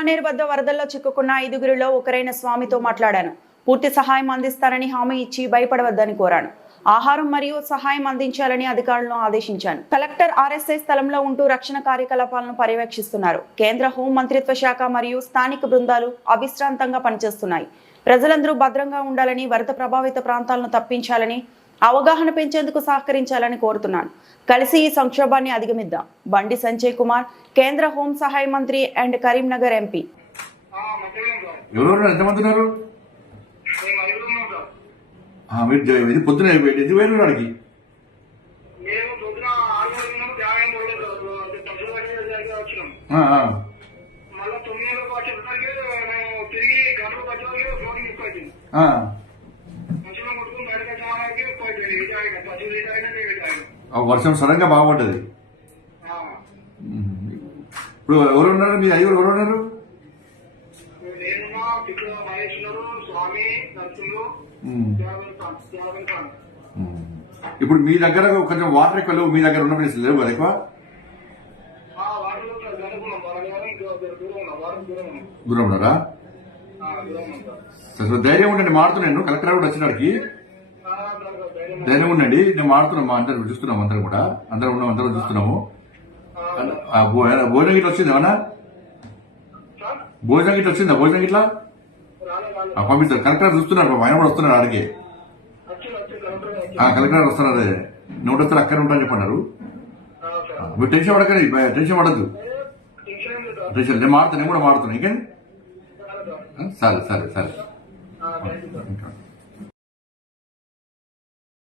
మానేరు వద్ద వరదల్లో చిక్కుకున్న 5గురిలో ఒకరైన స్వామితో మాట్లాడాను. పూర్తి సహాయం అందిస్తానని హామీ ఇచ్చి భయపడవద్దని కోరాను. ఆహారం మరియు సహాయం అందించాలని అధికారులను ఆదేశించాను. కలెక్టర్ ఆర్ఎస్ఐ స్థలంలో ఉంటూ రక్షణ కార్యకలాపాలను పర్యవేక్షిస్తున్నారు. కేంద్ర హోం మంత్రిత్వ శాఖ మరియు స్థానిక బృందాలు అవిశ్రాంతంగా పనిచేస్తున్నాయి. ప్రజలందరూ భద్రంగా ఉండాలని, వరద ప్రభావిత ప్రాంతాలను తప్పించాలని, అవగాహన పెంచేందుకు సహకరించాలని కోరుతున్నాను. కలిసి ఈ సంక్షోభాన్ని అధిగమిద్దాం. బండి సంజయ్ కుమార్, కేంద్ర హోం సహాయ మంత్రి అండ్ కరీంనగర్ ఎంపీ. మీరు పొద్దున ఎందుకు వేరు అడిగి వర్షం సడన్ గా బాగుపడ్డది. ఇప్పుడు ఎవరు ఉన్నారు? మీ 5 ఎవరు ఉన్నారు? ఇప్పుడు మీ దగ్గర కొంచెం వాటర్ ఎక్కువ లేవు, మీ దగ్గర ఉన్న ప్లేస్ లేవు కదా ఎక్కువ? దూరం ఉన్నారా? ధైర్యం ఉండండి, మాడుతున్నాను. కలెక్టర్ కూడా వచ్చినాడికి ధైర్యం ఉండండి. నేను మాడుతున్నాం, అందరం చూస్తున్నాము, అందరం కూడా అందరం ఉన్నాం, అందరం చూస్తున్నాము. భోజనం గిట్ల వచ్చింది ఏమన్నా? భోజనం గిట్ల వచ్చిందా? భోజనం గిట్లా పంపిస్తారు. కలెక్టర్ చూస్తున్నారు, ఆయన కూడా వస్తున్నారు ఆడికి. కలెక్టర్ వస్తున్నారు, నువ్వు వస్తారు అక్కడ ఉంటాను చెప్పన్నారు. మీరు టెన్షన్ పడకండి, టెన్షన్ పడద్దు. టెన్షన్ నేను మాడుతాను, నేను కూడా మాడుతున్నాను. ఇంకేంటి? సరే సరే సరే.